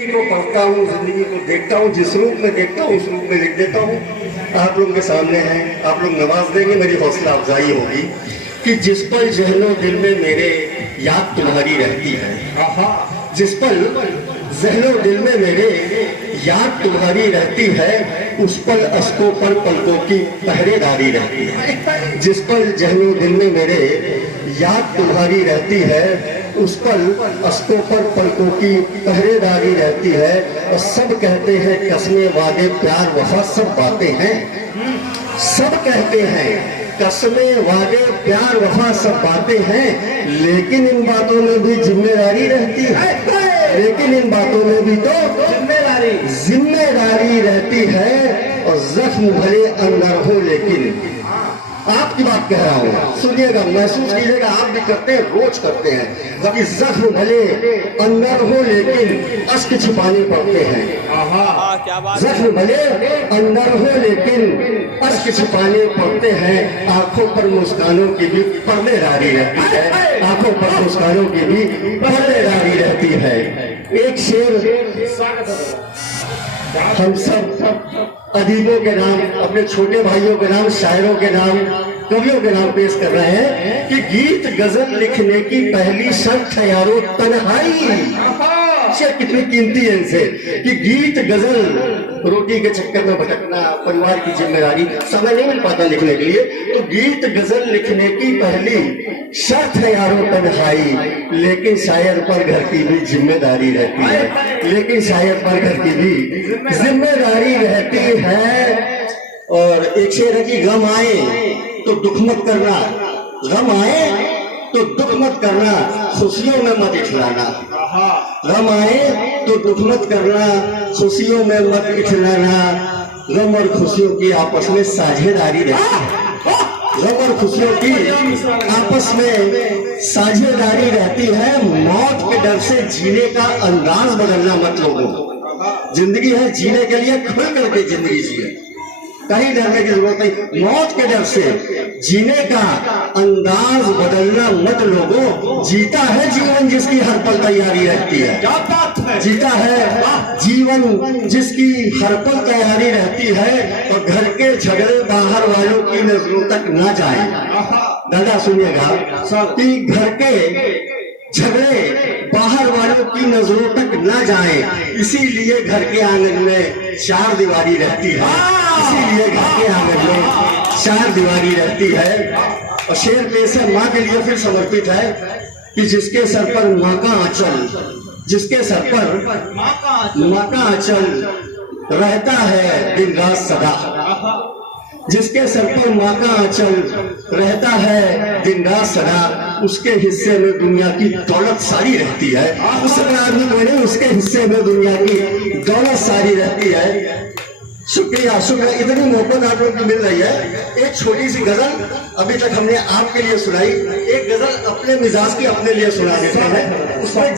को पढ़ता हूँ, जिंदगी को देखता हूँ, जिस रूप में देखता हूँ उस रूप में लिख देता हूँ। आप लोग के सामने हैं, आप लोग नवाज देंगे, मेरी हौसला अफजाई होगी कि जिस पल जहनो दिल में मेरे याद तुम्हारी रहती है, जिस पल जहनो दिल में मेरे याद तुम्हारी रहती है, उस पल अश्कों पर पलकों की पहरेदारी रहती है। जिस पल जहनो दिल में मेरे याद तुम्हारी रहती है, उस पल अश्कों पर पलकों की पहरेदारी रहती है। और सब कहते हैं कसमें वादे प्यार वफा सब बातें हैं, सब कहते हैं कसमें वादे प्यार वफा सब बातें हैं, लेकिन इन बातों में भी जिम्मेदारी रहती है। लेकिन इन बातों में भी तो जिम्मेदारी रहती है। और जख्म भले अंदर हो, लेकिन आपकी बात कह रहा हूँ, सुनिएगा, महसूस कीजिएगा, आप भी करते हैं, रोज करते हैं। कभी जख्म भले अंदर हो, लेकिन अश्क छिपाने पड़ते हैं। जख्म भले अंदर हो, लेकिन अश्क छिपाने पड़ते हैं। आंखों पर मुस्कानों की भी पर्देदारी रहती है, आंखों पर मुस्कानों की भी पर्देदारी रहती है। एक शेर हम सब अदीबों के नाम, अपने छोटे भाइयों के नाम, शायरों के नाम, कवियों के नाम पेश कर रहे हैं कि गीत गजल लिखने की पहली शर्त है यारो तन्हाई। कितनी कीमती है इनसे कि गीत गजल, रोटी के चक्कर में भटकना, परिवार की जिम्मेदारी, समय नहीं मिल पाता लिखने के लिए, तो गीत गजल लिखने की पहली शर्त है यारो तन्हाई। लेकिन शायर पर घर की भी जिम्मेदारी रहती है, लेकिन शायर पर घर की भी जिम्मेदारी रहती है। और एक शेर है कि गम आए तो दुख मत करना, गम आए तो दुख मत करना, खुशियों में मत इठलाना। गम आए तो दुख मत करना, खुशियों में मत इठलाना। गम और खुशियों की आपस में साझेदारी रहती है, गम और खुशियों की आपस में साझेदारी रहती है। मौत के डर से जीने का अंदाज बदलना मत लोगों। जिंदगी है जीने के लिए खुल करके जिंदगी जिए, कहीं डरने की जरूरत नहीं। मौत के डर से जीने का अंदाज बदलना मत लोगों। जीता है जीवन जिसकी हर पल तैयारी रहती है, क्या बात है। जीता है जीवन जिसकी हर पल तैयारी रहती है। और घर के झगड़े बाहर वालों की नजरों तक ना जाए। दादा सुनिएगा कि घर के झगड़े बाहर वालों की नजरों तक ना जाए, इसीलिए घर के आंगन में चार दीवारी रहती है, इसीलिए घर के आंगन में चार दीवारी रहती है। और शेर पेश है माँ के लिए फिर समर्पित है कि जिसके सर पर माँ का आंचल, जिसके सर पर माँ का आंचल रहता है दिन रात सदा, जिसके सर पर माँ का आंचल रहता है दिन रात सदा, उसके हिस्से में दुनिया की दौलत सारी रहती है। उस आदमी को नहीं, उसके हिस्से में दुनिया की दौलत सारी रहती है। शुक्रिया शुक्रिया, इतनी मोहब्बत आप लोग की मिल रही है। एक छोटी सी गजल अभी तक हमने आपके लिए सुनाई, एक गजल अपने मिजाज की अपने लिए सुना देते हैं। उसमें